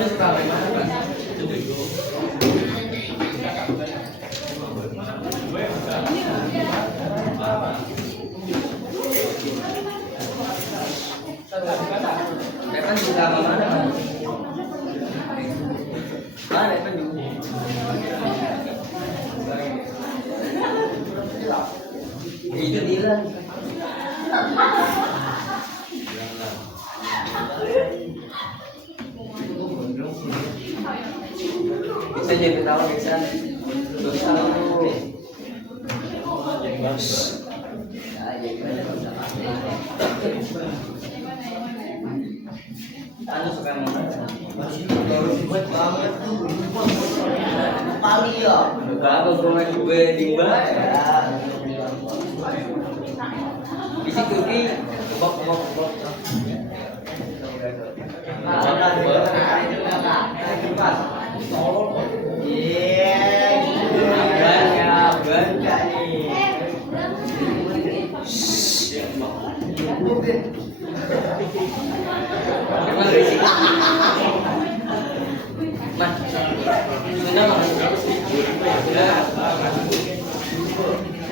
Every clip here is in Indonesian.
Kamu suka main mana, Pak? Repan suka sama mana, Pak? Mana Repan juga? Itu dia. Bisa jadi tahu bisa dosa anu suka mana? Buat banget tuh kali ya. Berapa rumah gue dimba ya. Di situ ki kebok.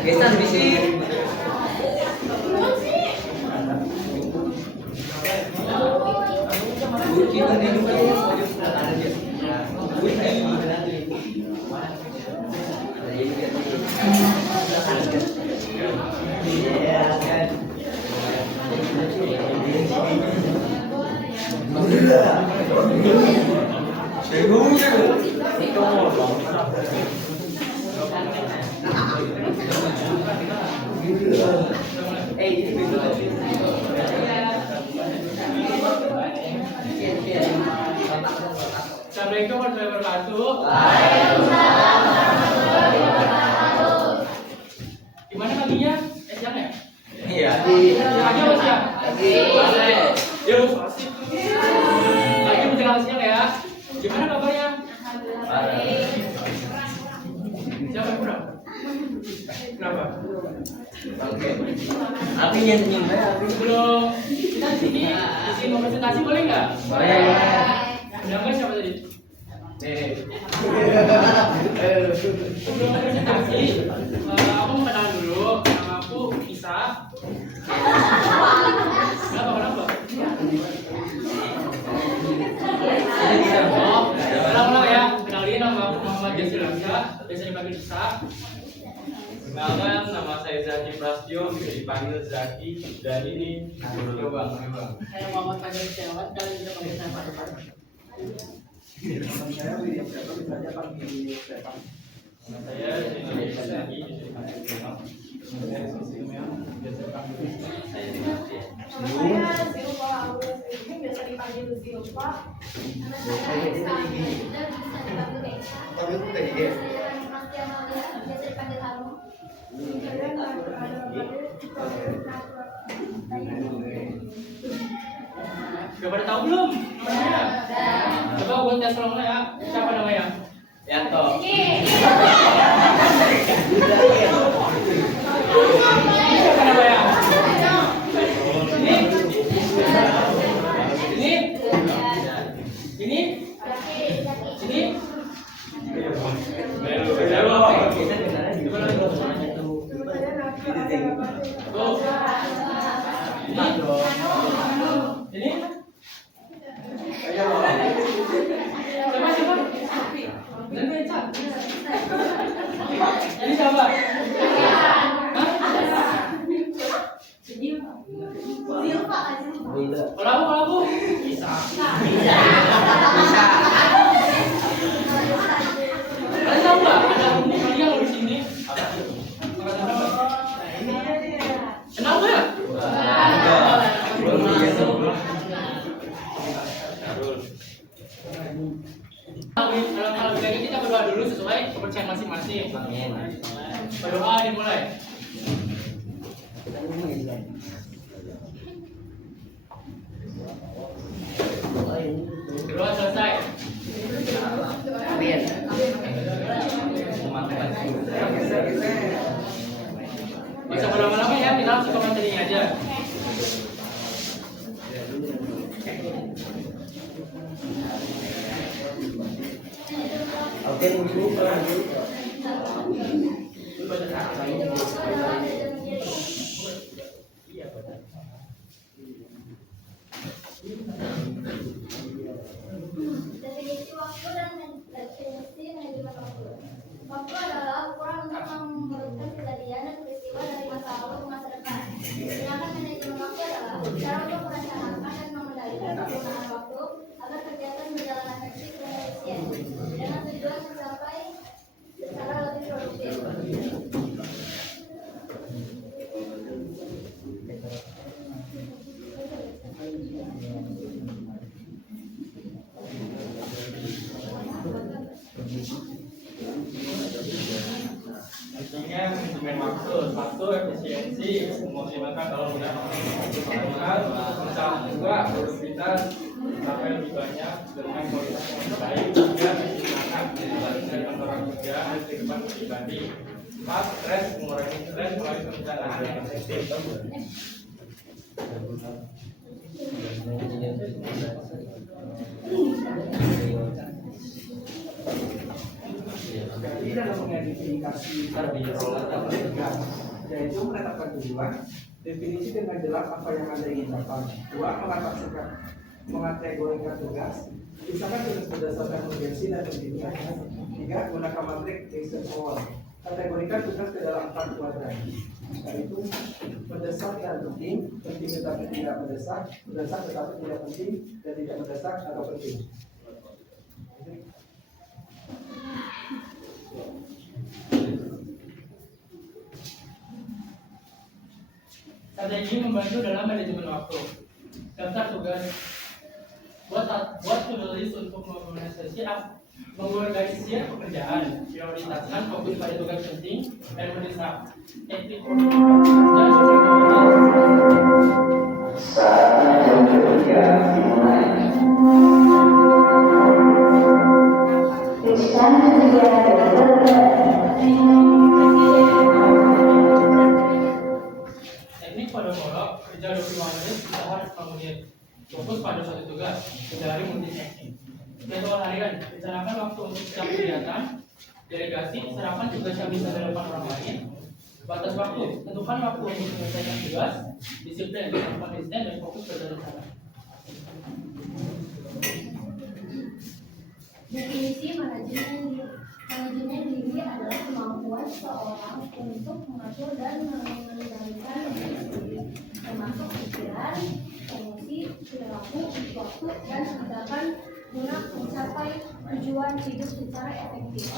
Gesan bisi. Assalamualaikum warahmatullahi wabarakatuh. Gimana paginya? Siang ya? Iya. Pagi apa siang? Pagi. Yuk, asik. Pagi menjelang siang ya. Gimana kabarnya? Siapa yang kurang? Kenapa? Oke. Api yang senyum ya, api. Belum. Kita di sini isi mau presentasi boleh nggak? Boleh. Namanya siapa tadi? Sebelum presentasi, aku mau kenalan dulu. Nama aku Isa. Kenapa? Ulang ya. Kenalin nama aku Muhammad Jasir Lamsa, biasa dipanggil Isa. Kenalkan, nama saya Zaki Prasetyo, bisa dipanggil Zaki, dan ini Bang. Saya Muhammad Fajar Setiawan, kalian bisa panggil saya Pak Depan. Nama saya Zaki, Zaki, bisa dipanggil Bang. Saya Zilpa Aurus ini biasa dipanggil Zilpa. Nama saya Esa Aida, bisa dipanggil Eka. Tapi itu tadi dia. Mas Tiamalia, biasa dipanggil Harum. Udah pada tahu belum namanya? Coba gue tes ulang ya. Siapa namanya? Yanto. Siapa namanya? Ini? Ini? Ini? Ini? Tuh. Ini? Siapa? Ini siapa? Zilpa kan Zilpa. Kalau aku bisa. Kalian tahu nggak ada rumput kalian di sini? Kenal nggak ya? Kalau begini kita berdoa dulu sesuai kepercayaan masing-masing. Berdoa dimulai. Berdoa selesai. Amin. Bisa berlama-lama ya, kita langsung ke materinya aja. Definisi waktu dan definisi manajemen waktu. Waktu adalah ukuran untuk mengurutkan kejadian dan peristiwa dari masa lalu ke masa depan. Sedangkan manajemen waktu adalah cara untuk merencanakan dan mengendalikan penggunaan waktu agar kegiatan berjalan efektif dan efisien dengan tujuan mencapai secara lebih produktif. Intinya manajemen waktu, satu efisiensi, memaksimalkan kalau udah maksimal, kedua produktivitas sampai lebih banyak dengan kualitas yang baik, tiga menciptakan dengan orang kerja dan kehidupan pribadi, empat stres, mengurangi stres melalui perencanaan yang efektif. Jadi dalam mengidentifikasi tegas, yaitu menetapkan tujuan, definisi dengan jelas apa yang Anda ingin dapat. Dua, mengategorikan tugas, misalkan tugas berdasarkan urgensi dan pentingnya. Tiga, gunakan matrik Eisenhower. Kategorikan tugas ke dalam 4 kuadran, yaitu mendesak dan penting, penting tetapi tidak mendesak, mendesak tetapi tidak penting, dan tidak mendesak atau penting. Strategi membantu dalam manajemen waktu. Daftar tugas. Buat to-do list untuk mengorganisasi pekerjaan, prioritaskan fokus pada tugas penting dan mendesak. Teknik dan teknik Pomodoro, kerja 25 menit, usaha 5 menit. Fokus pada suatu tugas, hindari multitasking. Jadwal harian, rencanakan waktu untuk setiap kegiatan. Delegasi, serahkan tugas yang bisa dilakukan orang lain. Batas waktu, tentukan waktu untuk menyelesaikan tugas. Disiplin, konsisten dan fokus pada rencana. Definisi manajemen diri adalah kemampuan seseorang untuk mengatur dan mengendalikan diri, termasuk pikiran, emosi, perilaku, waktu, dan tindakan guna mencapai tujuan hidup secara efektif.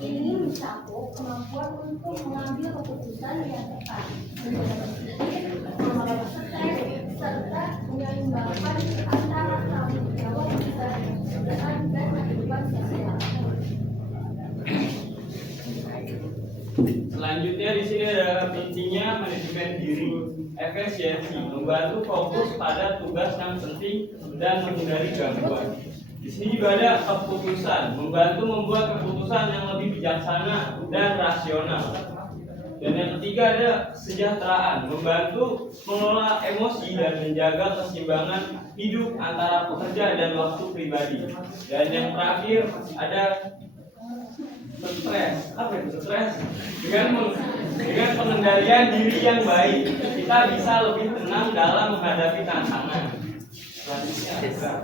Ini mencakup kemampuan untuk mengambil keputusan yang tepat, berpikir, mengelola stres, serta menyeimbangkan antara tanggung jawab pekerjaan dan kehidupan sosial. Selanjutnya di sini ada intinya manajemen diri, efisiensi, membantu fokus pada tugas yang penting dan menghindari gangguan. Di sini juga ada keputusan, membantu membuat keputusan yang lebih bijaksana dan rasional. Dan yang ketiga ada kesejahteraan, membantu mengelola emosi dan menjaga keseimbangan hidup antara pekerja dan waktu pribadi. Dan yang terakhir ada stres. Apa itu stres? Dengan pengendalian diri yang baik, kita bisa lebih tenang dalam menghadapi tantangan. Selanjutnya,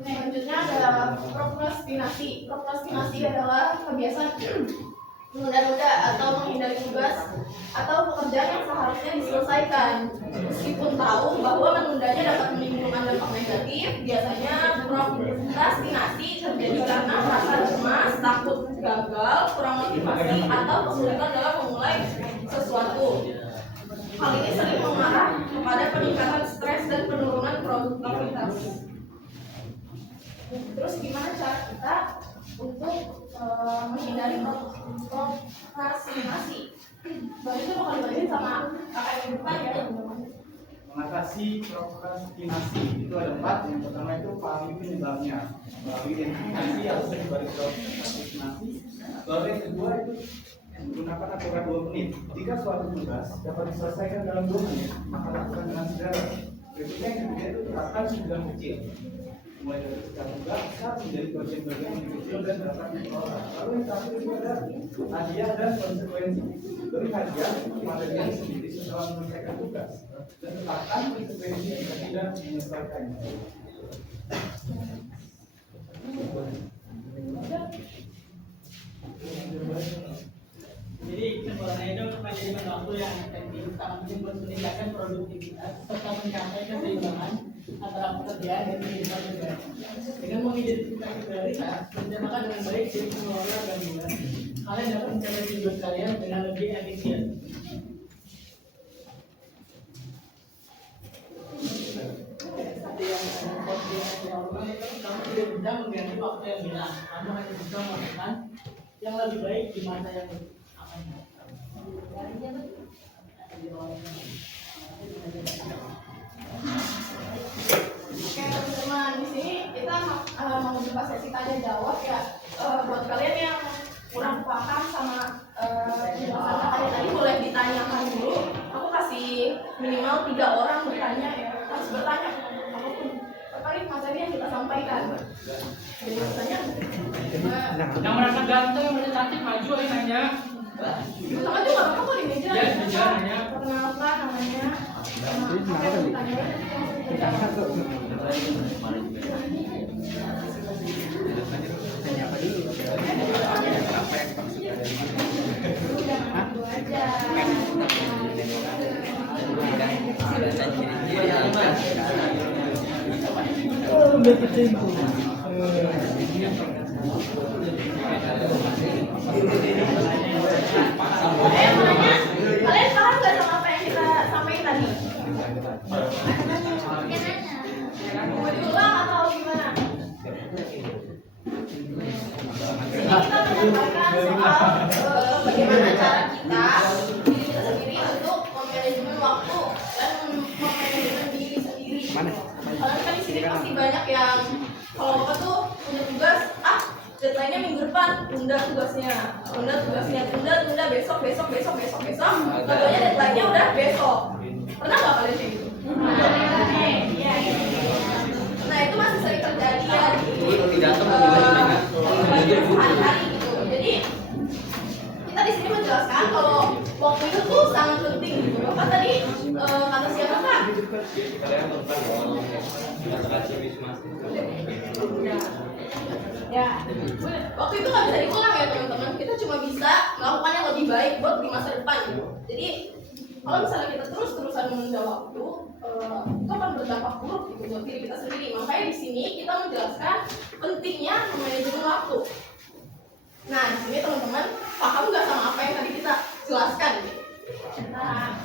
Selanjutnya adalah prokrastinasi. Prokrastinasi adalah kebiasaan menunda-nunda atau menghindari tugas atau pekerjaan yang seharusnya semuanya diselesaikan. Meskipun tahu bahwa menundanya dapat menimbulkan dampak negatif, biasanya prokrastinasi terjadi karena rasa cemas, takut gagal, kurang motivasi, atau kesulitan dalam memulai sesuatu. Hal ini sering mengarah kepada peningkatan stres dan penurunan produktivitas. Terus gimana cara kita untuk menghindari prokrastinasi? Bang itu bakal dibagiin sama kakak yang depan ya teman-teman. Mengatasi prokrastinasi itu ada 4. Yang pertama itu pahami penyebabnya melalui identifikasi atau penyebab prokrastinasi. Lalu yang kedua itu menggunakan aturan 2 menit. Jika suatu tugas dapat diselesaikan dalam 2 menit, maka lakukan dengan segera. Berikutnya yang ketiga itu terapkan tujuan kecil. Mulai dari skala tugas besar menjadi bagian-bagian yang kecil dan dapat dikelola. Lalu yang terakhir itu ada hadiah dan konsekuensi. Beri hadiah kepada diri sendiri setelah menyelesaikan tugas dan tetapkan konsekuensi jika tidak menyelesaikannya. Jadi kesimpulannya itu manajemen waktu yang efektif sangat penting buat meningkatkan produktivitas serta mencapai keseimbangan antara pekerjaan dan kehidupan pribadi. Dengan mengidentifikasi prioritas, merencanakan dengan baik dan mengelola gabungan, kalian dapat mencapai tujuan kalian dengan lebih efisien. Seperti yang kamu tidak bisa mengganti waktu yang hilang, kamu hanya bisa melakukan yang lebih baik di masa yang akan datang. Oke teman-teman, di sini kita mau buka sesi tanya jawab ya. Buat kalian yang kurang paham sama penjelasan kakaknya tadi boleh ditanyakan dulu. Aku kasih minimal 3 orang bertanya ya, harus bertanya apapun terkait materi yang kita sampaikan. Jadi bertanya. Yang merasa ganteng, yang merasa cantik maju aja nanya. Sama juga apa kok di meja? Ya, di meja nanya. Perkenalkan namanya. Apa yang ditanya? Kalian paham nggak sama apa yang kita sampaikan tadi? Mau diulang atau gimana? Ini kita menyampaikan soal bagaimana cara kita diri kita sendiri untuk memanajemen waktu dan memanajemen diri sendiri. Kalian kan di sini pasti banyak yang kalau bapak tuh punya tugas, deadline-nya minggu depan, tunda tugasnya, tunda besok. Tentunya deadline-nya udah besok. Pernah nggak kalian kayak gitu? Iya. Nah itu masih sering terjadi ya di kehidupan sehari-hari gitu. Jadi kita di sini menjelaskan kalau waktu itu tuh sangat penting gitu. Bapak tadi kata siapa Kak? Ya, waktu itu nggak bisa diulang ya teman-teman. Kita cuma bisa melakukan yang lebih baik buat di masa depan. Jadi kalau misalnya kita terus-terusan menunda waktu, itu akan berdampak buruk gitu buat diri kita sendiri. Makanya di sini kita menjelaskan pentingnya memanajemen waktu. Nah, di sini teman-teman paham nggak sama apa yang tadi kita jelaskan? Nah,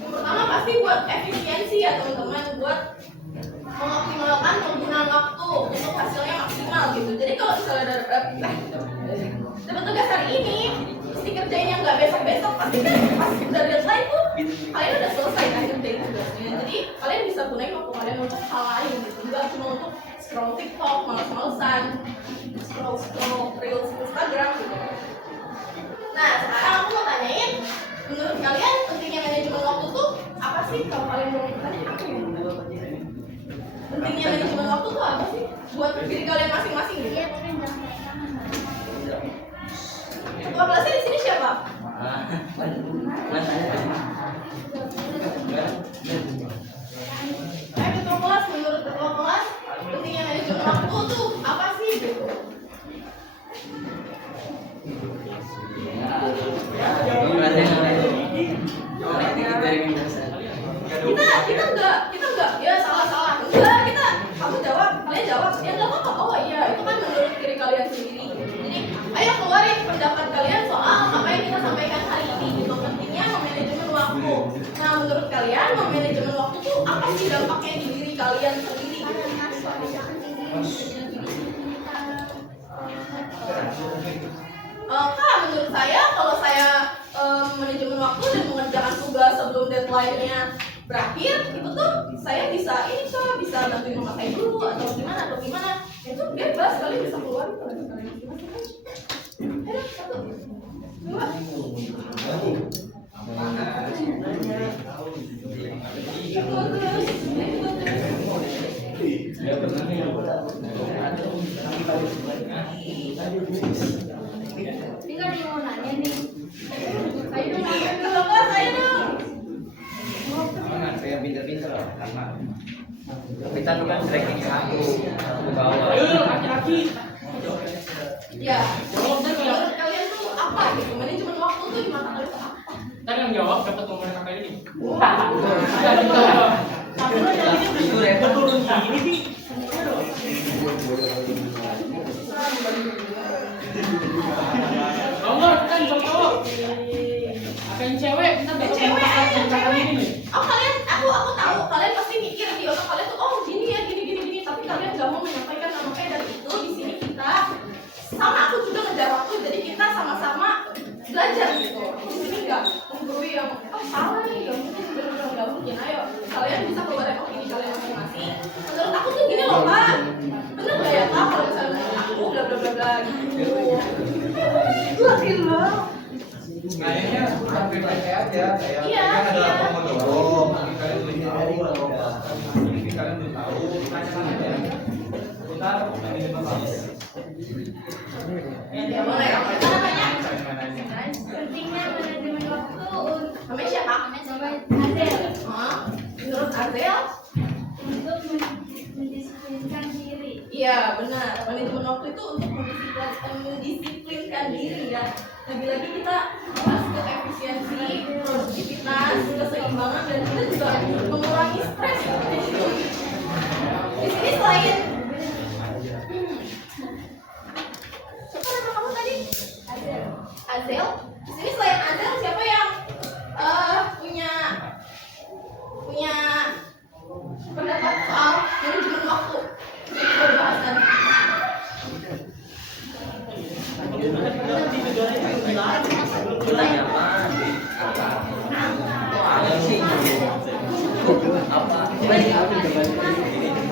yang pertama pasti buat efisiensi ya teman-teman, buat mengoptimalkan penggunaan waktu untuk hasilnya maksimal gitu. Jadi kalau misalnya dapat tugas hari ini, mesti kerjainnya nggak besok-besok, pasti kan pas udah deadline tuh kalian udah selesai kan kerjain tugasnya. Jadi kalian bisa gunain waktu kalian untuk hal lain gitu, nggak cuma untuk scroll TikTok, males-malesan, scroll reels Instagram gitu. Nah sekarang aku mau tanyain, menurut kalian pentingnya manajemen waktu tuh apa sih? Kalau kalian mau tanya apa ya? Pentingnya manajemen waktu tuh apa sih? Buat diri kalian masing-masing gitu. Ketua kelasnya di sini siapa? Ketua kelas, menurut ketua kelas pentingnya manajemen waktu tuh apa sih gitu? Kita enggak, ya salah. Enggak, aku jawab, kalian jawab. Ya enggak apa-apa. Oh iya, itu kan menurut diri kalian sendiri. Jadi, ayo keluarin pendapat kalian soal apa yang kita sampaikan hari ini. Itu pentingnya memanajemen waktu. Nah, menurut kalian memanajemen waktu tuh apa sih dampaknya di diri kalian sendiri? Kak, menurut saya kalau saya manajemen waktu dan mengerjakan tugas sebelum deadline-nya berakhir, itu tuh saya bisa bisa bantuin mama saya dulu atau gimana. Itu bebas, kalian bisa keluar kalau kalian gimana. Ayo, 1, 2. Tinggal dia mau nanya nih. Ayo dong, saya dong. Saya pinter-pinter lah, karena kita tuh kan ranking 1 ke bawah. Ayo laki-laki. Ya, menurut kalian tuh apa gitu? Manajemen waktu tuh di mata kalian tuh apa? Ntar yang jawab dapat nomor kakak ini. Itu repot turun Ini sih. Nomor kan cowok. Akan cewek, ntar dapat Cewek nomor aja, kakak cewek. ini. Oh kalian, aku tahu kalian pasti mikir di otak kalian tuh, oh gini ya, gini, tapi kalian nggak mau menyampaikan namanya dari itu. Di sini kita sama, aku juga ngejar waktu, jadi kita sama-sama belajar gitu. Di sini nggak menggurui yang salah nih, nggak mungkin. Ayo, kalian bisa keluarin opini kalian masing-masing. Menurut aku tuh gini loh Pak, bener nggak ya Pak kalau misalnya menurut aku bla bla bla bla gitu. Yakin loh. Kayaknya bukan PPT aja, kayak Iya, kan ada iya. Pomodoro, tapi kalian belum tahu atau ini kalian belum tahu. Bentar, ini masih. Ya boleh, kita namanya. Pentingnya manajemen waktu untuk Namanya siapa? Azel Hah? Menurut Azel? untuk mendisiplinkan diri. Iya benar. Manajemen waktu itu untuk mendisiplinkan diri ya. Lagi-lagi kita bahas ke efisiensi, produktivitas, keseimbangan dan kita juga mengurangi stres. Di sini selain siapa nama kamu tadi? Azel. Azel. Di sini selain Azel siapa yang punya pendapat soal manajemen waktu? Kita baru bahas tadi. Nanya apa sih? Apa?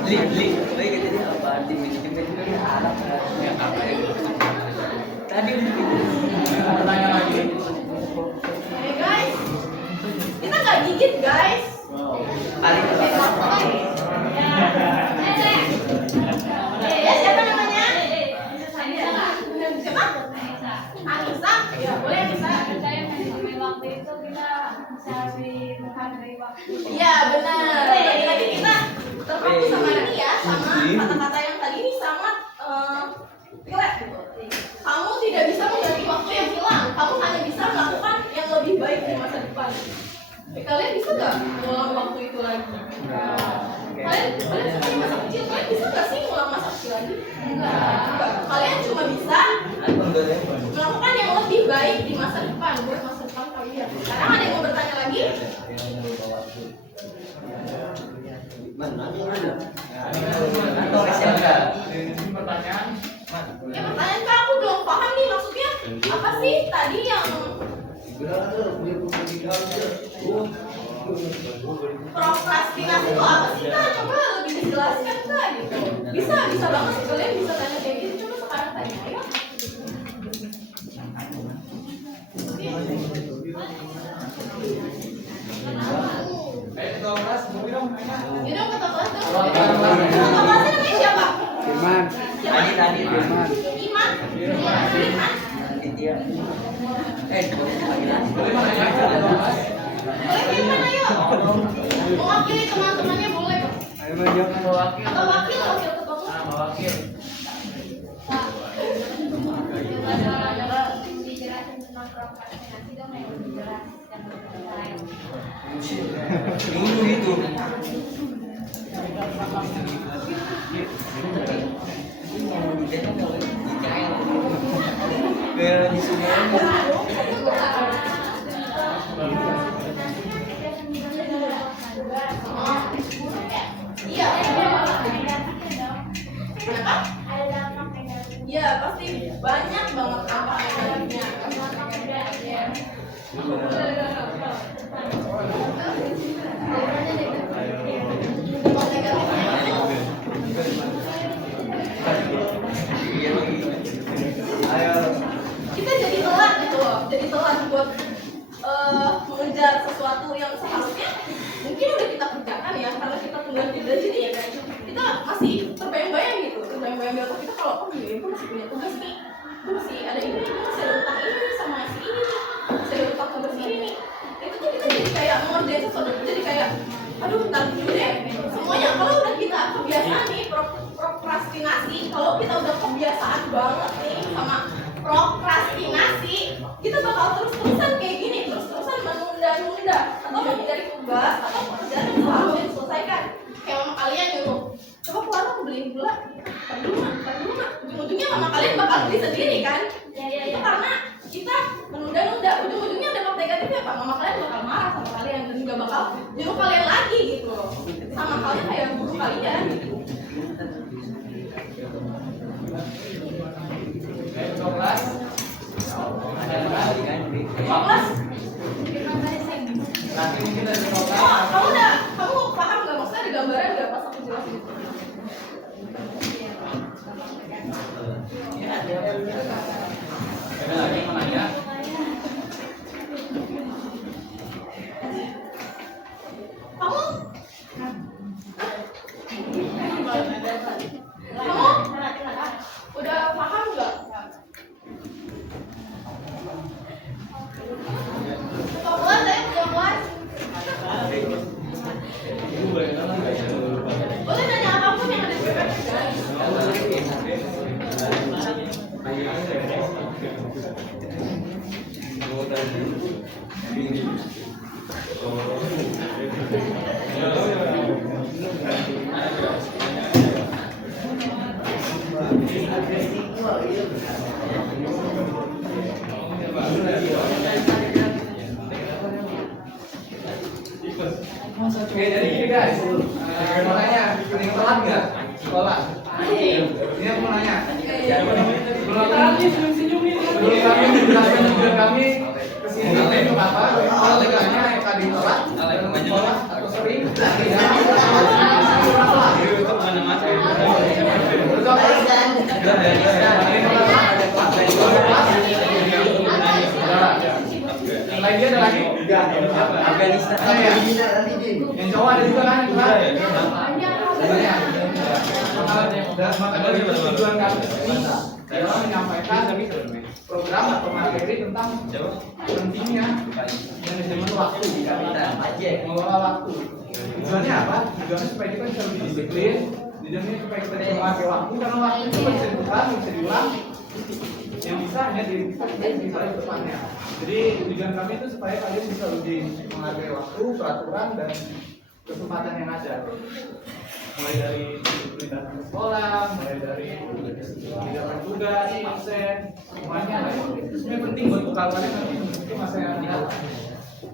Link, baik jadi apa? Tim Arab ya apa ya? Tadi Pertanyaan lagi. Hey guys, kita nggak gigit guys. kali Ya siapa namanya? Siapa? Anissa. Ya boleh Anissa. Percaya manajemen waktu itu kita bisa lebih menghargai waktu. Iya benar. Lagi-lagi kita terpaku sama ini ya, sama kata-kata yang tadi ini sangat relate gitu. Kamu tidak bisa mengganti waktu yang hilang. Kamu hanya bisa melakukan yang lebih baik di masa depan. Kalian bisa nggak mengulang waktu itu lagi? Kalian seperti masa kecil, kalian bisa nggak sih mengulang masa kecil lagi? Enggak. Kalian cuma bisa melakukan yang lebih baik di masa depan buat masa depan kalian. Sekarang ada yang mau bertanya lagi? Pertanyaan. Ya pertanyaan Kak, aku belum paham nih maksudnya apa sih tadi yang prokrastinasi itu apa sih Kak? Coba lebih dijelaskan Kak gitu. Bisa banget kalian bisa tanya kayak gitu. Coba sekarang tanya ayo. Ayo ketua kelas, mau dong nanya. Ya dong kata kelas dong. Kata kelasnya namanya siapa? Firman. Siapa? tadi Firman. Iman. Iman. Boleh nanya ketua kelas? Boleh Firman ayo. Mewakili teman-temannya boleh. Ayo maju. Atau wakil ketua kelas. Wakil. Coba dijelasin tentang prokrastinasi. Dulu itu. Biar di sini. Iya. Kenapa? Iya pasti banyak banget apa energinya. Kita jadi telat gitu loh, jadi telat buat mengejar sesuatu yang seharusnya mungkin udah kita kerjakan ya, karena kita tunggu jeda, jadi ya kan kita masih terbayang-bayang gitu, terbayang-bayang di otak kita kalau oh iya itu masih punya tugas nih, itu masih ada ini, itu masih ada utang ini sama si ini nih, masih ada utang tugas ini nih, itu tuh kita jadi kayak mengerjain sesuatu, jadi kayak aduh ntar dulu deh, semuanya kalau udah kita kebiasaan nih prokrastinasi, kalau kita udah kebiasaan banget nih sama prokrastinasi, kita bakal terus-terusan kayak gini, terus-terusan menunda-nunda atau menghindari tugas atau pekerjaan yang seharusnya diselesaikan. Kayak mama kalian nyuruh, coba keluar aku beliin gula, ujung-ujungnya mama kalian bakal beli sendiri kan? Itu karena kita menunda-nunda, ujung-ujungnya dampak negatifnya apa? Mama kalian bakal marah sama kalian dan nggak bakal nyuruh kalian lagi gitu loh. Sama kalian kayak guru kalian gitu. Kelas. Ada lagi kan? Kelas? Nanti kita kelas. Oh, kamu paham nggak maksudnya ada gambaran nggak pas aku jelasin itu? Ada lagi yang mau nanya? Kamu udah paham nggak? Ketua kelas, saya ketua kelas. Boleh nanya apapun yang ada di PPT. Oke, jadi gini guys, mau nanya, paling telat nggak sekolah? Ini aku mau nanya. Sebelum kami menjelaskan tujuan kami kesini untuk apa? Kalau tugasnya yang tadi telat, sekolah atau sering, lagi ada lagi? Afghanistan. Yang cowok ada juga kan? Banyak. Maka dari itu tujuan kami adalah menyampaikan program atau materi tentang pentingnya manajemen waktu, mengelola waktu. Tujuannya apa? Tujuannya supaya kita bisa lebih disiplin. Tujuannya supaya kita bisa memakai waktu, karena waktu itu bisa diputar, bisa diulang. Yang bisa hanya di balik depannya. Jadi tujuan kami itu supaya kalian bisa lebih menghargai waktu, peraturan dan kesempatan yang ada. Mulai dari disiplin datang ke sekolah, mulai dari mengerjakan tugas, absen, semuanya lah. Itu sebenarnya penting buat bekal kalian nanti untuk masa yang akan datang.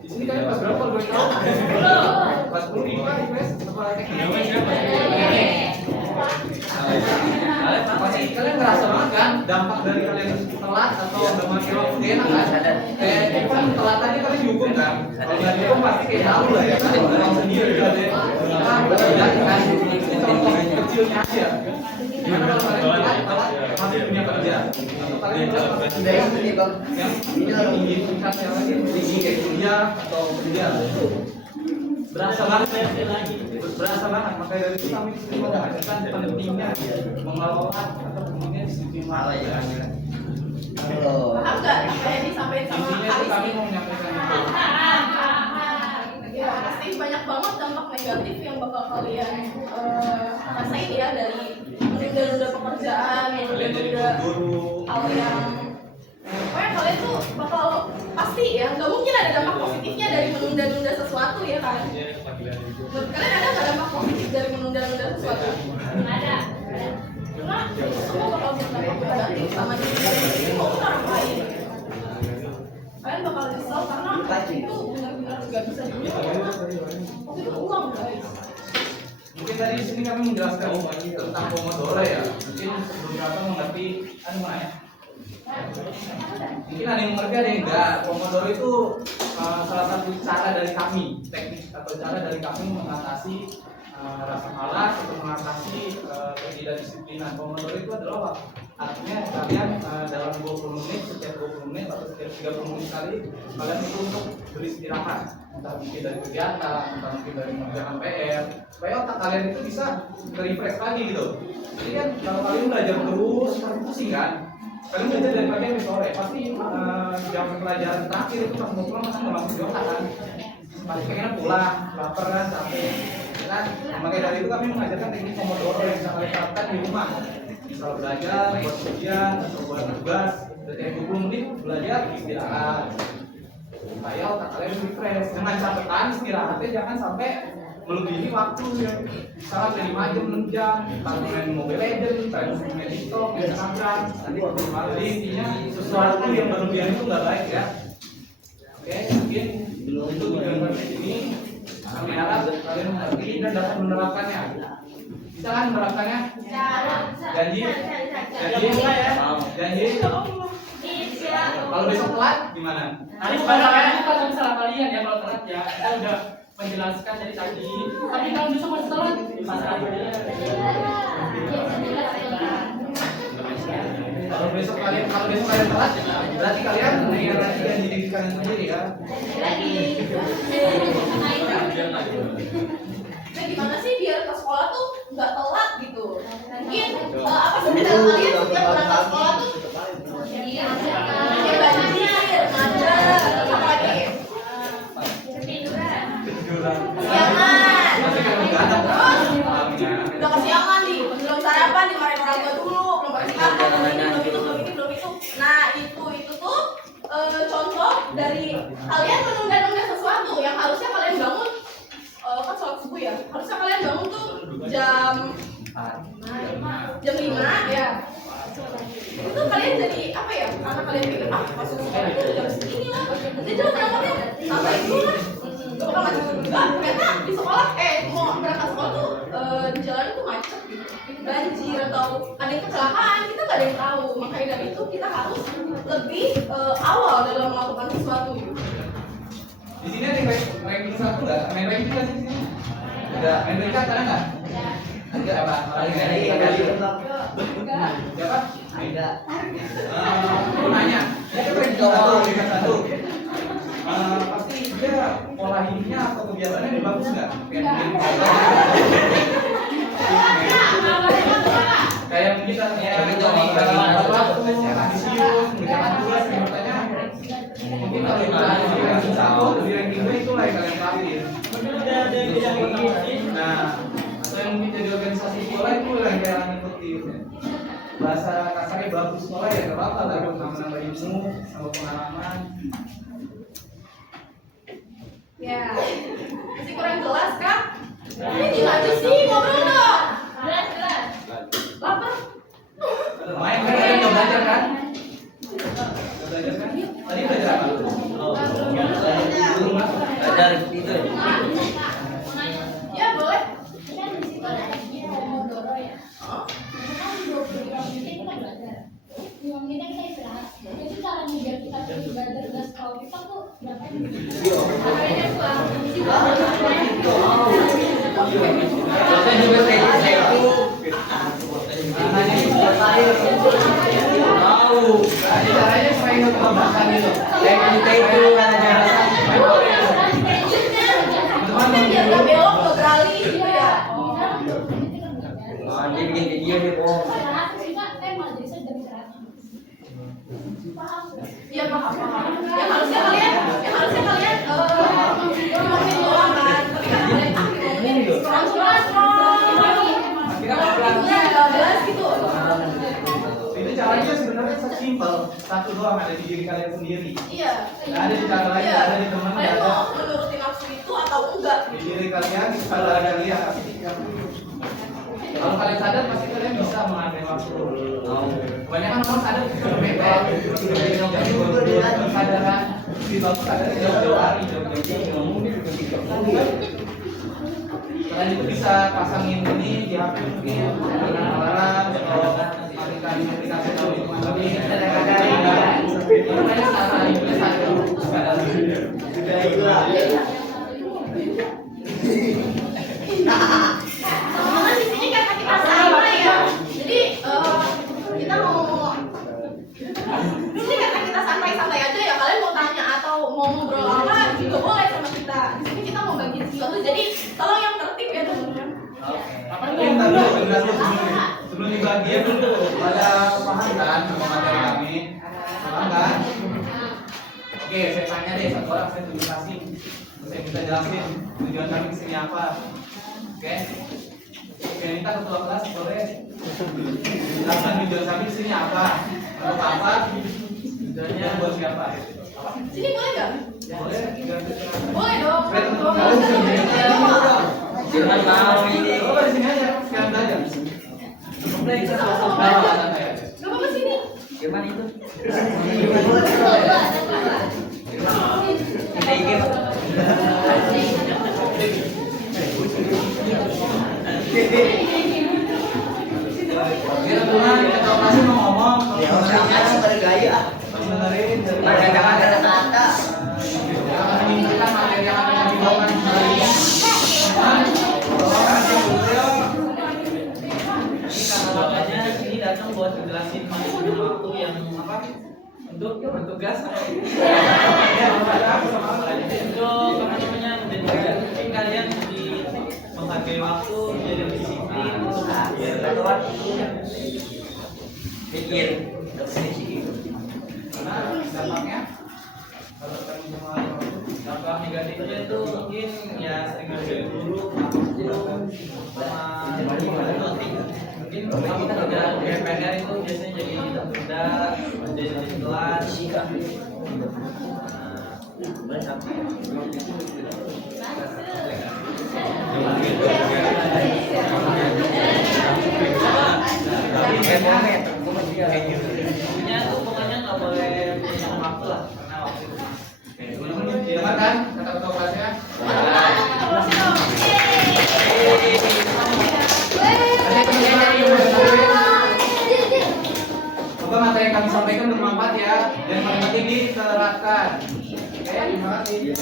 Di sini kalian kelas berapa kalau boleh tahu? Kelas 10 IPA, IPS, apa teknik? Kalian ngerasa banget kan dampak dari kalian telat atau udah memakai waktu gak enak kan? Kayak kan telat aja kalian dihukum kan? Kalau nggak dihukum pasti kayak tahu lah ya kan? Orang sendiri kan ya. Kan ini contoh kecilnya aja. Gimana kalau kalian telat masih punya kerja? Atau kalian telat yang tinggi tingkatnya lagi tinggi kayak kuliah atau kerja? Berasa banget berasa banget, makanya dari itu kami disini mengajarkan pentingnya mengelola atau pentingnya disiplin waktu. Paham nggak apa yang disampaikan sama Intinya itu kami Aris? mau menyampaikan itu. Ya, pasti banyak banget dampak negatif yang bakal kalian rasain ya, dari menunda-nunda pekerjaan, menunda hal yang pokoknya kalian tuh bakal pasti ya, nggak mungkin ada dampak positifnya dari menunda-nunda sesuatu ya kan? Menurut kalian ada nggak dampak positif dari menunda-nunda sesuatu? Ada. Cuma semua bakal berdampak negatif sama diri sendiri maupun orang lain. Kalian bakal nyesel karena itu benar-benar nggak bisa diulang. Waktu itu ulang guys. Mungkin tadi di sini kami menjelaskan tentang Pomodoro ya. Mungkin beberapa mengerti, mungkin ada yang mengerti, ada yang enggak. Pomodoro itu salah satu cara dari kami, teknik atau cara dari kami mengatasi rasa malas atau mengatasi ketidakdisiplinan. Pomodoro itu adalah artinya kalian dalam 20 menit, setiap 20 menit atau setiap 30 menit kali kalian itu untuk beristirahat, entah mungkin dari kegiatan, entah mungkin dari mengerjakan PR, supaya otak kalian itu bisa refresh lagi gitu. Jadi kan kalau kalian belajar terus pasti pusing kan, kalian belajar dari pagi sampai sore, pasti jam pelajaran terakhir itu pas mau pulang kan nggak langsung di otak kan, pasti pengen pulang, lapar kan, capek kan. Makanya dari itu kami mengajarkan teknik Pomodoro yang bisa kalian terapkan di rumah. Misal belajar, buat ujian, atau buat tugas, setiap 20 menit belajar istirahat supaya otak kalian refresh. Dengan catatan istirahatnya jangan sampai melebihi waktu ya. Misalnya 5 jam, 6 jam, kalau main Mobile Legends, main TikTok, main Instagram. Jadi intinya sesuatu yang berlebihan itu nggak baik ya. Oke, mungkin itu tujuan di sini. Kami harap kalian mengerti dan dapat menerapkannya. Bisa kan menerapkannya? Janji? Janji? Janji? Kalau besok telat gimana? Nanti kalian kalau misalnya kalian ya kalau telat ya, kita udah menjelaskan dari tadi. Tapi kalau besok masih telat, masalah dia. Kalau besok kalian telat, berarti kalian mengingati janji diri kalian sendiri ya. Nah gimana sih biar ke sekolah tuh nggak telat gitu? Mungkin apa sih bedanya kalian setiap berangkat sekolah tuh? Ya banyaknya ngajar, apa lagi? Kesiangan. Terus udah kesiangan nih, belum sarapan dimarahin orang tua dulu, belum kasih makan, belum itu. Nah itu tuh contoh dari kalian menunda-nunda sesuatu yang harusnya kalian bangun. Kan sholat subuh ya, harusnya kalian bangun tuh jam 5 ya. Itu kalian jadi apa ya? Karena kalian pikir masuk sekolah itu jam segini lah. Jadi jangan berangkatnya sampai itu lah. Gak bakal macet juga. Ternyata di sekolah mau berangkat sekolah tuh di jalan itu macet gitu, banjir atau ada yang kecelakaan, kita nggak ada yang tahu. Makanya dari itu kita harus lebih awal dalam melakukan sesuatu. Di sini ada ranking 1 nggak? Main ranking nggak sih di sini? Ada main ranking ada nggak? Ada apa? Siapa? Ada. Aku nanya. Dia ranking 1. Pasti dia pola hidupnya atau kebiasaannya bagus nggak? Kayak kita ambisius, mengerjakan tugas, bertanya. Mungkin kalau itu ranking 1, di ranking 2 itu lah yang kalian pakai. Nah, atau yang mungkin jadi organisasi sekolah itu yang kalian ikutin. Bahasa kasarnya bagus sekolah ya nggak apa-apa lah, nambah ilmu, nambah pengalaman. Ya, masih kurang jelas kan? Ini gimana sih ngobrol dong? Jelas. Lapar? Main kan kalian nggak belajar kan? Nggak belajar kan? Tadi belajar apa? Belajar itu. Ya boleh. Kita istirahat. Jadi cara biar kita belajar tugas sekolah kita tuh berapa menit? Tahu. Caranya selain menambahkan itu. Kayak kita itu ada cara. Maksudnya biar nggak belok, nggak beralih gitu ya. Dia bikin video nih, Om. Iya paham. Yang harusnya kalian ngomongin doang kan. Tapi kan kalian ngomongin langsung. Akhirnya Nggak jelas gitu. itu caranya sebenarnya simpel, satu doang ada di diri kalian sendiri. Iya. Nggak ada di cara lain, Iya. nggak ada di teman, nggak Kalian ada mau menuruti nafsu itu atau enggak? di diri kalian. Kalau ada lihat, kalau kalian sadar pasti kalian bisa menghargai waktu. Kebanyakan orang sadar itu bete, jadi kesadaran di bagus sadarnya jauh-jauh hari, jauh-jauh. Selain itu bisa pasangin ini di HP mungkin dengan alarm atau aplikasi atau ini itu banyak cara itu sadar. Teman-teman di sini karena kita santai ya. Jadi kita mau di sini karena kita santai-santai aja ya. Kalian mau tanya atau mau ngobrol apa juga boleh sama kita. Di sini kita mau bagi sesuatu. Jadi tolong yang tertib ya teman-teman. Kita dulu sebelum dibagian dulu pada paham kan sama materi kami, paham kan? Oke, saya tanya deh satu orang saya tunjuk kasih, saya minta jelasin tujuan kami kesini apa. Oke, oke minta ketua kelas boleh jelaskan tujuan kami kesini apa, untuk apa, tujuannya buat siapa? Sini boleh nggak? Boleh, Boleh dong. Firman mau ini. Coba di sini aja, sekarang belajar. Mulai kita Gak apa-apa sini. Firman itu. Kira Tuhan, kita pasti mau ngomong. Jangan bergaya. Dengerin. Jangan kata-kata. Jangan meninggikan materi yang akan kami bawakan hari ini. Ini kata bapaknya sini datang buat ngejelasin manajemen waktu yang apa untuk bertugas untuk apa namanya menjadikan mungkin kalian lebih menghargai waktu, menjadi lebih disiplin untuk biar lewat Pikir. Karena dampaknya kalau kami semua dampak negatifnya itu mungkin ya sering ngerjain guru, sama mungkin kamu kerja PPR itu biasanya jadi tertunda, jadi di kelas. Intinya tuh pokoknya nggak boleh punya waktu lah, karena waktu itu dengar kan kata ketua kelasnya? Semoga materi yang kami sampaikan bermanfaat ya, dan paling penting diterapkan. Oke, terima kasih.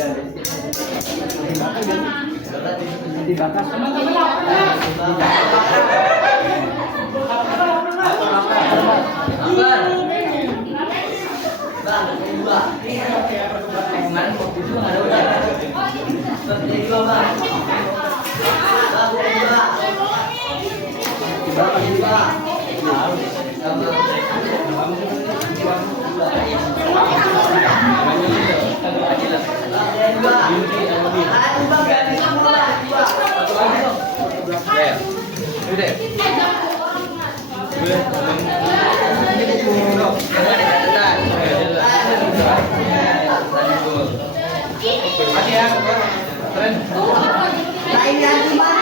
Teman-teman Terima kasih ya. Keren. Lain yang gimana?